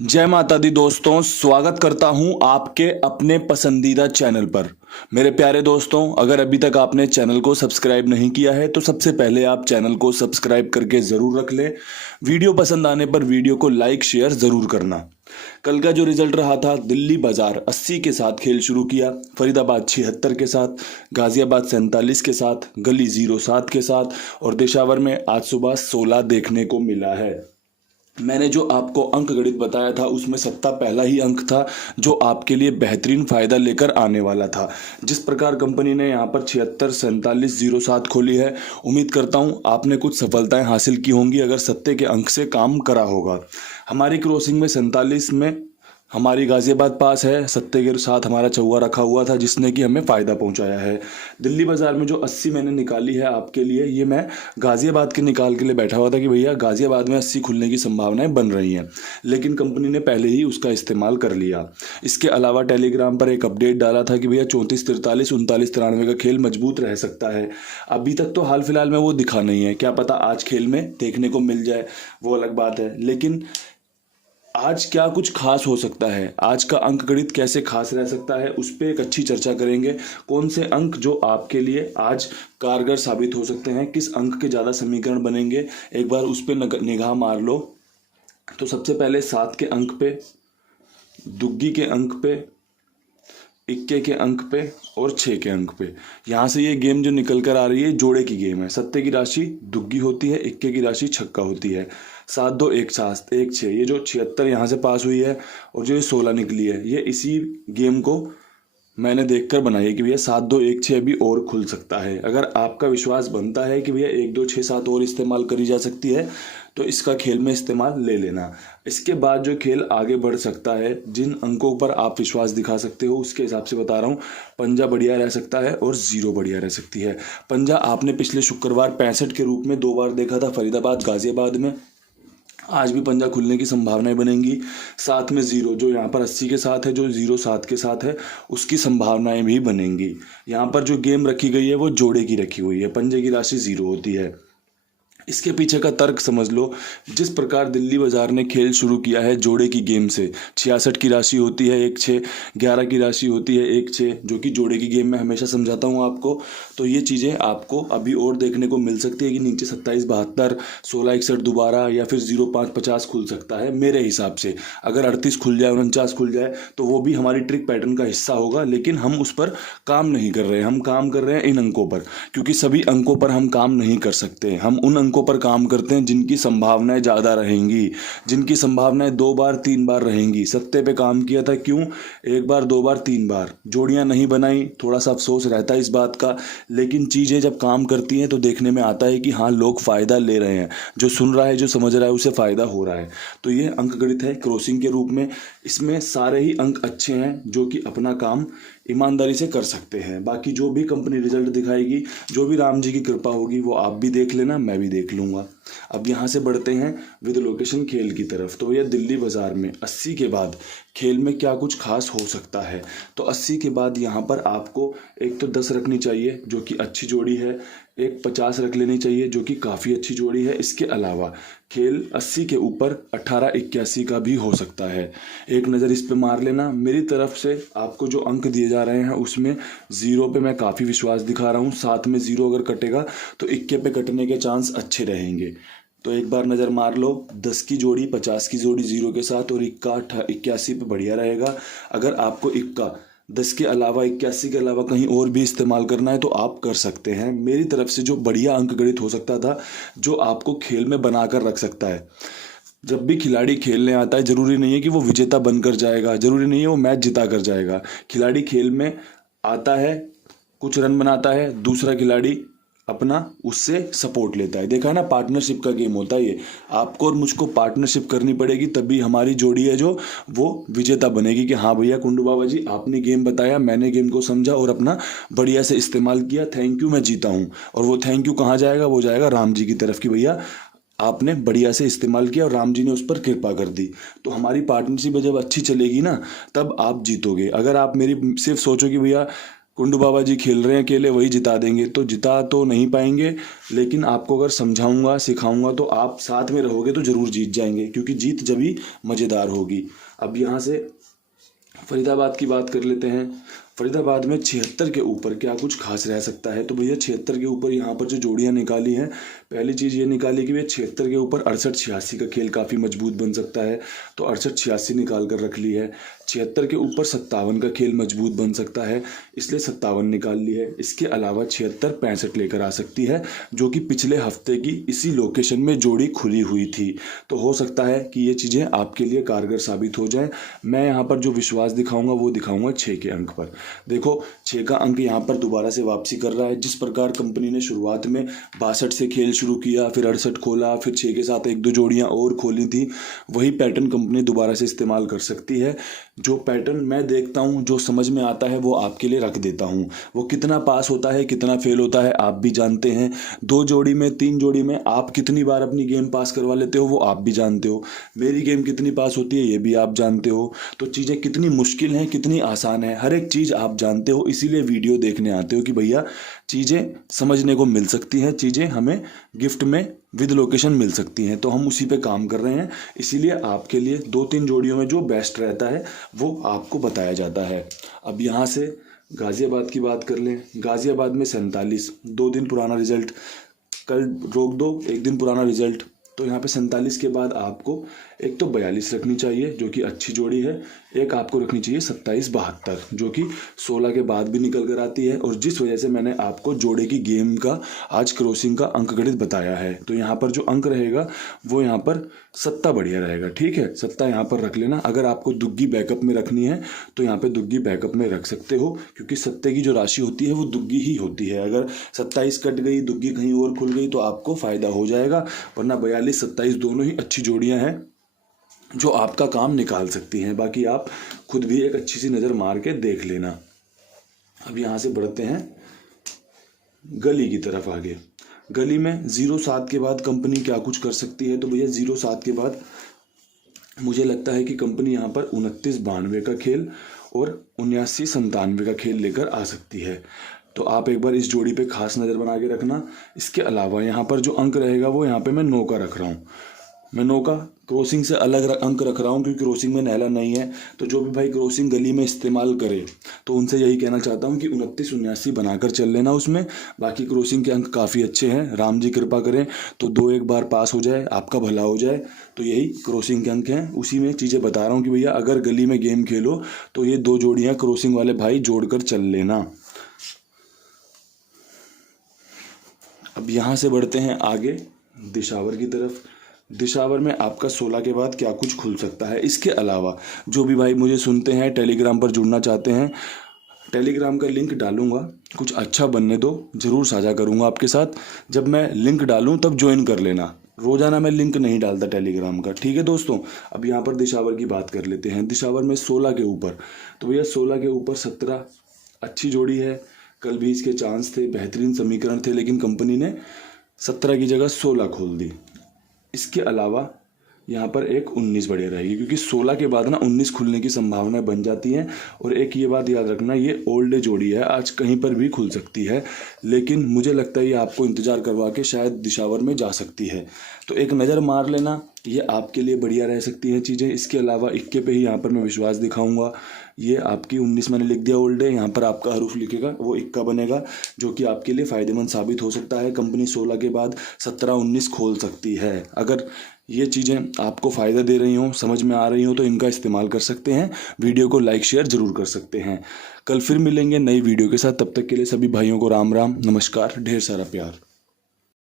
जय माता दी दोस्तों, स्वागत करता हूं आपके अपने पसंदीदा चैनल पर। मेरे प्यारे दोस्तों, अगर अभी तक आपने चैनल को सब्सक्राइब नहीं किया है तो सबसे पहले आप चैनल को सब्सक्राइब करके ज़रूर रख लें। वीडियो पसंद आने पर वीडियो को लाइक शेयर ज़रूर करना। कल का जो रिजल्ट रहा था, दिल्ली बाजार 80 के साथ खेल शुरू किया, फरीदाबाद 76 के साथ, गाजियाबाद 47 के साथ, गली 07 के साथ और देशावर में आज सुबह 16 देखने को मिला है। मैंने जो आपको अंक गणित बताया था उसमें सत्ता पहला ही अंक था जो आपके लिए बेहतरीन फायदा लेकर आने वाला था। जिस प्रकार कंपनी ने यहाँ पर 76 47 07 खोली है, उम्मीद करता हूँ आपने कुछ सफलताएं हासिल की होंगी अगर सत्ते के अंक से काम करा होगा। हमारी क्रॉसिंग में 47 में हमारी गाजियाबाद पास है, सत्ते के साथ हमारा चौवा रखा हुआ था जिसने कि हमें फ़ायदा पहुंचाया है। दिल्ली बाज़ार में जो 80 मैंने निकाली है आपके लिए, ये मैं गाज़ियाबाद के निकाल के लिए बैठा हुआ था कि भैया गाज़ियाबाद में 80 खुलने की संभावनाएं बन रही हैं, लेकिन कंपनी ने पहले ही उसका इस्तेमाल कर लिया। इसके अलावा टेलीग्राम पर एक अपडेट डाला था कि भैया 34 43 39 93 का खेल मजबूत रह सकता है। अभी तक तो हाल फिलहाल में वो दिखा नहीं है, क्या पता आज खेल में देखने को मिल जाए, वो अलग बात है। लेकिन आज क्या कुछ खास हो सकता है, आज का अंक गणित कैसे खास रह सकता है, उस पर एक अच्छी चर्चा करेंगे। कौन से अंक जो आपके लिए आज कारगर साबित हो सकते हैं, किस अंक के ज़्यादा समीकरण बनेंगे, एक बार उस पर निगाह मार लो। तो सबसे पहले 7 के अंक पे, दुग्गी के अंक पे, इक्के के अंक पे और 6 के अंक पे। यहाँ से ये गेम जो निकल कर आ रही है जोड़े की गेम है। सत्ते की राशि दुग्गी होती है, इक्के की राशि छक्का होती है। 7 2 1 7 1 6, ये जो 76 यहाँ से पास हुई है और जो ये 16 निकली है, ये इसी गेम को मैंने देखकर बनाई है कि भैया 7 2 1 6 भी और खुल सकता है। अगर आपका विश्वास बनता है कि भैया 1 2 6 7 और इस्तेमाल करी जा सकती है तो इसका खेल में इस्तेमाल ले लेना। इसके बाद जो खेल आगे बढ़ सकता है, जिन अंकों पर आप विश्वास दिखा सकते हो उसके हिसाब से बता रहा हूँ। पंजा बढ़िया रह सकता है और जीरो बढ़िया रह सकती है। पंजा आपने पिछले शुक्रवार 65 के रूप में 2 बार देखा था फरीदाबाद गाजियाबाद में, आज भी पंजा खुलने की संभावनाएं बनेंगी। साथ में जीरो जो यहाँ पर 80 के साथ है, जो 07 के साथ है, उसकी संभावनाएं भी बनेंगी। यहाँ पर जो गेम रखी गई है वो जोड़े की रखी हुई है, पंजे की राशि जीरो होती है। इसके पीछे का तर्क समझ लो। जिस प्रकार दिल्ली बाजार ने खेल शुरू किया है जोड़े की गेम से, 66 की राशि होती है 1 6, 11 की राशि होती है 1 6, जो कि जोड़े की गेम में हमेशा समझाता हूँ आपको। तो ये चीज़ें आपको अभी और देखने को मिल सकती है कि नीचे 27 72 16 61 दोबारा या फिर 05 50 खुल सकता है मेरे हिसाब से। अगर 38 खुल जाए, 49 खुल जाए तो वो भी हमारी ट्रिक पैटर्न का हिस्सा होगा, लेकिन हम उस पर काम नहीं कर रहे हैं। हम काम कर रहे हैं इन अंकों पर, क्योंकि सभी अंकों पर हम काम नहीं कर सकते। हम उन अंकों पर काम करते हैं जिनकी संभावनाएं ज़्यादा रहेंगी, जिनकी संभावनाएं 2 बार 3 बार रहेंगी। सत्ते पे काम किया था, क्यों 1 बार 2 बार 3 बार जोड़ियां नहीं बनाई, थोड़ा सा अफसोस रहता है इस बात का। लेकिन चीज़ें जब काम करती हैं तो देखने में आता है कि हाँ, लोग फ़ायदा ले रहे हैं, जो सुन रहा है जो समझ रहा है उसे फ़ायदा हो रहा है। तो ये अंक गणित है क्रॉसिंग के रूप में। इसमें सारे ही अंक अच्छे हैं जो कि अपना काम ईमानदारी से कर सकते हैं। बाकी जो भी कंपनी रिजल्ट दिखाएगी, जो भी राम जी की कृपा होगी, वो आप भी देख लेना, मैं भी देख लूँगा। अब यहाँ से बढ़ते हैं विद लोकेशन खेल की तरफ। तो भैया दिल्ली बाज़ार में 80 के बाद खेल में क्या कुछ खास हो सकता है, तो 80 के बाद यहाँ पर आपको एक तो 10 रखनी चाहिए जो कि अच्छी जोड़ी है, एक 50 रख लेनी चाहिए जो कि काफ़ी अच्छी जोड़ी है। इसके अलावा खेल 80 के ऊपर 18 81 का भी हो सकता है, एक नज़र इस पे मार लेना। मेरी तरफ से आपको जो अंक दिए जा रहे हैं उसमें जीरो पे मैं काफ़ी विश्वास दिखा रहा हूँ। साथ में जीरो अगर कटेगा तो इक्के पे कटने के चांस अच्छे रहेंगे। तो एक बार नज़र मार लो, 10 की जोड़ी 50 की जोड़ी जीरो के साथ और इक्का 81 पे बढ़िया रहेगा। अगर आपको इक्का 10 के अलावा 81 के अलावा कहीं और भी इस्तेमाल करना है तो आप कर सकते हैं। मेरी तरफ से जो बढ़िया अंक गणित हो सकता था, जो आपको खेल में बनाकर रख सकता है। जब भी खिलाड़ी खेलने आता है ज़रूरी नहीं है कि वो विजेता बनकर जाएगा, ज़रूरी नहीं है वो मैच जिता कर जाएगा। खिलाड़ी खेल में आता है, कुछ रन बनाता है, दूसरा खिलाड़ी अपना उससे सपोर्ट लेता है। देखा है ना, पार्टनरशिप का गेम होता है ये। आपको और मुझको पार्टनरशिप करनी पड़ेगी, तभी हमारी जोड़ी है जो वो विजेता बनेगी कि हाँ भैया कुंडू बाबा जी, आपने गेम बताया, मैंने गेम को समझा और अपना बढ़िया से इस्तेमाल किया, थैंक यू, मैं जीता हूँ। और वो थैंक यू कहाँ जाएगा, वो जाएगा राम जी की तरफ कि भैया आपने बढ़िया से इस्तेमाल किया और राम जी ने उस पर कृपा कर दी। तो हमारी पार्टनरशिप जब अच्छी चलेगी ना, तब आप जीतोगे। अगर आप मेरी सिर्फ सोचो कि भैया कुंडू बाबा जी खेल रहे हैं अकेले, वही जिता देंगे। तो जिता तो नहीं पाएंगे, लेकिन आपको अगर समझाऊंगा सिखाऊंगा तो आप साथ में रहोगे तो ज़रूर जीत जाएंगे, क्योंकि जीत जब ही मज़ेदार होगी। अब यहाँ से फरीदाबाद की बात कर लेते हैं। फरीदाबाद में 76 के ऊपर क्या कुछ खास रह सकता है? तो भैया 76 के ऊपर यहाँ पर जो जोड़ियाँ निकाली हैं, पहली चीज़ ये निकाली कि भैया 76 के ऊपर 68-86 का खेल काफ़ी मजबूत बन सकता है, तो 68-86 निकाल कर रख ली है। 76 के ऊपर 57 का खेल मजबूत बन सकता है, इसलिए 57 निकाल ली है। इसके अलावा 76-65 लेकर आ सकती है, जो कि पिछले हफ्ते की इसी लोकेशन में जोड़ी खुली हुई थी। तो हो सकता है कि ये चीज़ें आपके लिए कारगर साबित हो जाएं। मैं यहाँ पर जो विश्वास दिखाऊंगा वो दिखाऊंगा 6 के अंक पर। देखो 6 का अंक यहाँ पर दोबारा से वापसी कर रहा है। जिस प्रकार कंपनी ने शुरुआत में 62 से खेल शुरू किया, फिर 68 खोला, फिर 6 के साथ 1-2 जोड़ियाँ और खोली थी, वही पैटर्न कंपनी दोबारा से इस्तेमाल कर सकती है। जो पैटर्न मैं देखता हूँ, जो समझ में आता है, वो आपके लिए रख देता हूँ। वो कितना पास होता है, कितना फेल होता है, आप भी जानते हैं। 2 जोड़ी में, 3 जोड़ी में आप कितनी बार अपनी गेम पास करवा लेते हो, वो आप भी जानते हो। मेरी गेम कितनी पास होती है, ये भी आप जानते हो। तो चीज़ें कितनी मुश्किल हैं, कितनी आसान है, हर एक चीज़ आप जानते हो। इसीलिए वीडियो देखने आते हो कि भैया चीज़ें समझने को मिल सकती हैं, चीज़ें हमें गिफ्ट में विद लोकेशन मिल सकती हैं। तो हम उसी पे काम कर रहे हैं, इसीलिए आपके लिए 2-3 जोड़ियों में जो बेस्ट रहता है वो आपको बताया जाता है। अब यहाँ से गाज़ियाबाद की बात कर लें। गाज़ियाबाद में 47, 2 दिन पुराना रिजल्ट, कल रोक दो, 1 दिन पुराना रिजल्ट। तो यहाँ पे 47 के बाद आपको एक तो 42 रखनी चाहिए, जो कि अच्छी जोड़ी है। एक आपको रखनी चाहिए 27-72, जो कि 16 के बाद भी निकल कर आती है। और जिस वजह से मैंने आपको जोड़े की गेम का आज क्रॉसिंग का अंक गणित बताया है, तो यहाँ पर जो अंक रहेगा वो यहाँ पर सत्ता बढ़िया रहेगा। ठीक है, सत्ता यहाँ पर रख लेना। अगर आपको दुग्गी बैकअप में रखनी है तो यहाँ पे दुग्गी बैकअप में रख सकते हो, क्योंकि सत्ते की जो राशि होती है वो दुग्गी ही होती है। अगर 27 कट गई, दुग्गी कहीं और खुल गई तो आपको फ़ायदा हो जाएगा, वरना 42-27 दोनों ही अच्छी जोड़ियाँ हैं जो आपका काम निकाल सकती हैं। बाकी आप खुद भी एक अच्छी सी नज़र मार के देख लेना। अब यहाँ से बढ़ते हैं गली की तरफ आगे। गली में 07 के बाद कंपनी क्या कुछ कर सकती है? तो भैया 07 के बाद मुझे लगता है कि कंपनी यहाँ पर 29-92 का खेल और 79-97 का खेल लेकर आ सकती है। तो आप एक बार इस जोड़ी पे खास नज़र बना के रखना। इसके अलावा यहाँ पर जो अंक रहेगा वो यहाँ पे मैं 9 का रख रहा हूँ। मैं 9 का क्रॉसिंग से अलग अंक रख रहा हूँ, क्योंकि क्रॉसिंग में नहला नहीं है। तो जो भी भाई क्रॉसिंग गली में इस्तेमाल करे तो उनसे यही कहना चाहता हूँ कि 29-79 बनाकर चल लेना उसमें। बाकी क्रॉसिंग के अंक काफ़ी अच्छे हैं, राम जी कृपा करें तो 2-1 बार पास हो जाए, आपका भला हो जाए। तो यही क्रॉसिंग के अंक हैं, उसी में चीज़ें बता रहा हूँ कि भैया अगर गली में गेम खेलो तो ये 2 जोड़ियाँ क्रॉसिंग वाले भाई जोड़ कर चल लेना। अब यहाँ से बढ़ते हैं आगे दिशावर की तरफ। दिशावर में आपका 16 के बाद क्या कुछ खुल सकता है? इसके अलावा जो भी भाई मुझे सुनते हैं, टेलीग्राम पर जुड़ना चाहते हैं, टेलीग्राम का लिंक डालूंगा, कुछ अच्छा बनने दो, ज़रूर साझा करूंगा आपके साथ। जब मैं लिंक डालूं तब ज्वाइन कर लेना। रोज़ाना मैं लिंक नहीं डालता टेलीग्राम का, ठीक है दोस्तों। अब यहाँ पर दिशावर की बात कर लेते हैं। दिशावर में 16 के ऊपर, तो भैया 16 के ऊपर 17 अच्छी जोड़ी है। कल भी इसके चांस थे, बेहतरीन समीकरण थे, लेकिन कंपनी ने 17 की जगह 16 खोल दी। इसके अलावा यहाँ पर एक 19 बढ़िया रहेगी, क्योंकि 16 के बाद ना 19 खुलने की संभावनाएं बन जाती हैं। और एक ये बात याद रखना, ये ओल्ड जोड़ी है, आज कहीं पर भी खुल सकती है, लेकिन मुझे लगता है ये आपको इंतज़ार करवा के शायद दिशावर में जा सकती है। तो एक नज़र मार लेना, ये आपके लिए बढ़िया रह सकती है चीज़ें। इसके अलावा इक्के पे ही यहाँ पर मैं विश्वास दिखाऊंगा। ये आपकी 19 मैंने लिख दिया ओल्ड है, यहाँ पर आपका हरूफ लिखेगा वो इक्का बनेगा, जो कि आपके लिए फ़ायदेमंद साबित हो सकता है। कंपनी 16 के बाद 17-19 खोल सकती है। अगर ये चीज़ें आपको फ़ायदा दे रही हों, समझ में आ रही हों, तो इनका इस्तेमाल कर सकते हैं। वीडियो को लाइक शेयर ज़रूर कर सकते हैं। कल फिर मिलेंगे नई वीडियो के साथ, तब तक के लिए सभी भाइयों को राम राम, नमस्कार, ढेर सारा प्यार।